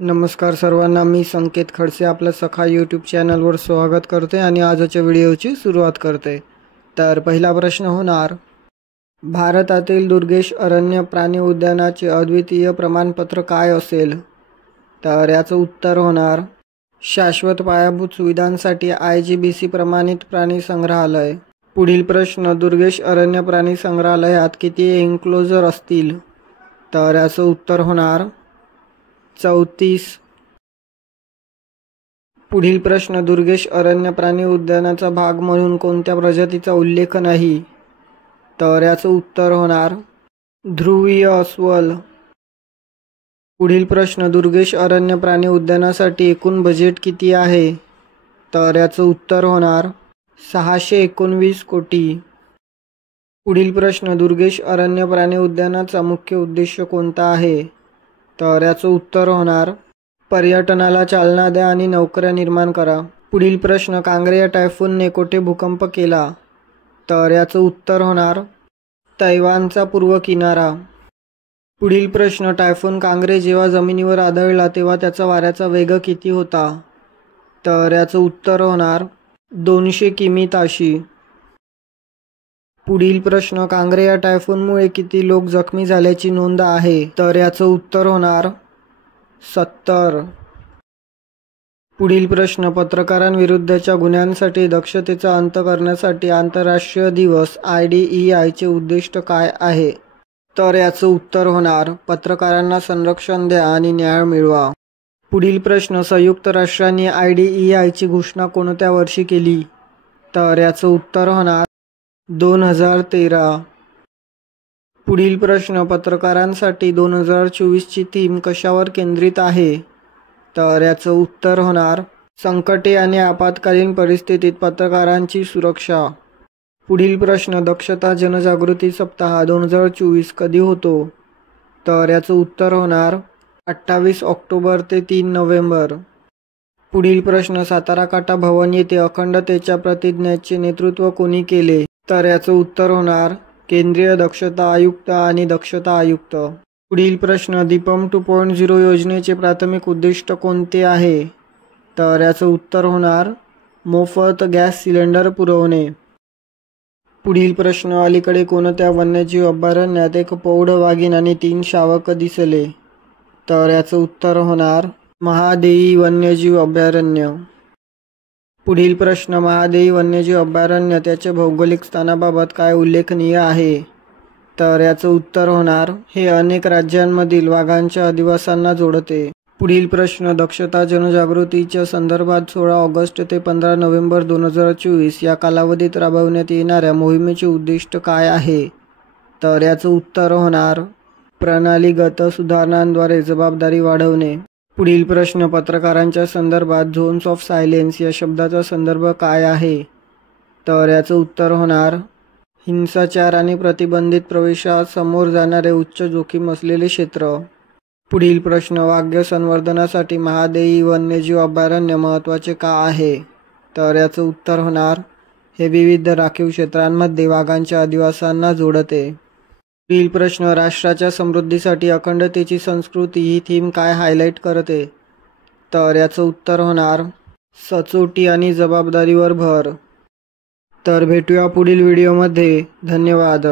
नमस्कार सर्वांना, मी संकेत खडसे आपलं सखा यूट्यूब चॅनलवर स्वागत करते आणि आजच्या व्हिडिओची सुरुवात करते। तर पहिला प्रश्न होणार, भारतातील दुर्गेश अरण्य प्राणी उद्यानाचे अद्वितीय प्रमाणपत्र काय असेल? तर याचं उत्तर होणार शाश्वत पायाभूत सुविधांसाठी IGBC प्रमाणित प्राणी संग्रहालय। पुढील प्रश्न, दुर्गेश अरण्य प्राणी संग्रहालयात किती एन्क्लोजर असतील? तर याचं उत्तर होणार 34। पुढील प्रश्न, दुर्गेश अरण्य प्राणी उद्यानाचा भाग म्हणून कोणत्या प्रजातीचा उल्लेख नाही? तर याचं उत्तर होणार ध्रुवीय अस्वल। पुढील प्रश्न, दुर्गेश अरण्य प्राणी उद्यानासाठी एकूण बजेट किती आहे? तर याचं उत्तर होणार 619 कोटी। पुढील प्रश्न, दुर्गेश अरण्य प्राणी उद्यानाचा मुख्य उद्देश कोणता आहे? तर याचं उत्तर होणार पर्यटनाला चालना द्या आणि नोकऱ्या निर्माण करा। पुढील प्रश्न, कांगरे या टायफूनने कोठे भूकंप केला? तर याचं उत्तर होणार तैवानचा पूर्व किनारा। पुढील प्रश्न, टायफून कांगरे जेव्हा जमिनीवर आदळला तेव्हा त्याचा वाऱ्याचा वेग किती होता? तर याचं उत्तर होणार 200 किमी ताशी। पुढील प्रश्न, कांगरे या टायफूनमुळे किती लोक जखमी झाल्याची नोंद आहे? तर याचं उत्तर होणार 70। पुढील प्रश्न, पत्रकारांविरुद्धच्या गुन्ह्यांसाठी दक्षतेचा अंत करण्यासाठी आंतरराष्ट्रीय दिवस IDEI चे उद्दिष्ट काय आहे? तर याचं उत्तर होणार पत्रकारांना संरक्षण द्या आणि न्याय मिळवा। पुढील प्रश्न, संयुक्त राष्ट्रांनी IDEI ची घोषणा कोणत्या वर्षी केली? तर याचं उत्तर होणार 2013। पुढील प्रश्न, पत्रकारांसाठी 2024 ची थीम कशावर केंद्रित आहे? तर याचं उत्तर होणार संकटे आणि आपत्कालीन परिस्थितीत पत्रकारांची सुरक्षा। पुढील प्रश्न, दक्षता जनजागृती सप्ताह 2024 कधी होतो? तर याचं उत्तर होणार 28 ऑक्टोबर ते 3 नोव्हेंबर। पुढील प्रश्न, सातारा काटा भवन येथे अखंडतेच्या प्रतिज्ञेचे नेतृत्व कोणी केले? तर याचं उत्तर होणार केंद्रीय दक्षता आयुक्त आणि दक्षता आयुक्त। पुढील प्रश्न, दीपम 2.0 योजनेचे प्राथमिक उद्दिष्ट कोणते आहे? तर याचं उत्तर होणार मोफत गॅस सिलेंडर पुरवणे। पुढील प्रश्न, अलीकडे कोणत्या वन्यजीव अभयारण्यात एक प्रौढ वाघीण आणि 3 शावक दिसले? तर याचं उत्तर होणार महादेई वन्यजीव अभयारण्य। पुढील प्रश्न, महादेई वन्यजीव अभयारण्य त्याच्या भौगोलिक स्थानाबाबत काय उल्लेखनीय आहे? तर याचं उत्तर होणार हे अनेक राज्यांमधील वाघांच्या अधिवासांना जोडते। पुढील प्रश्न, दक्षता जनजागृतीच्या संदर्भात 16 ऑगस्ट ते 15 नोव्हेंबर 2024 या कालावधीत राबवण्यात येणाऱ्या मोहिमेचे उद्दिष्ट काय आहे? तर याचं उत्तर होणार प्रणालीगत सुधारणांद्वारे जबाबदारी वाढवणे। पुढील प्रश्न, पत्रकारांच्या संदर्भात झोन्स ऑफ सायलेन्स या शब्दाचा संदर्भ काय आहे? तर याचं उत्तर होणार हिंसाचार आणि प्रतिबंधित प्रवेशात समोर जाणारे उच्च जोखीम असलेले क्षेत्र। पुढील प्रश्न, वाघ संवर्धनासाठी महादेई वन्यजीव अभयारण्य महत्त्वाचे का आहे? तर याचं उत्तर होणार हे विविध राखीव क्षेत्रांमध्ये वाघांच्या अधिवासांना जोडते। पुढील प्रश्न, राष्ट्राच्या समृद्धीसाठी अखंडतेची संस्कृती ही थीम काय हायलाईट करते? तर याचं उत्तर होणार सचोटी आणि जबाबदारीवर भर। तर भेटूया पुढील व्हिडिओमध्ये। धन्यवाद।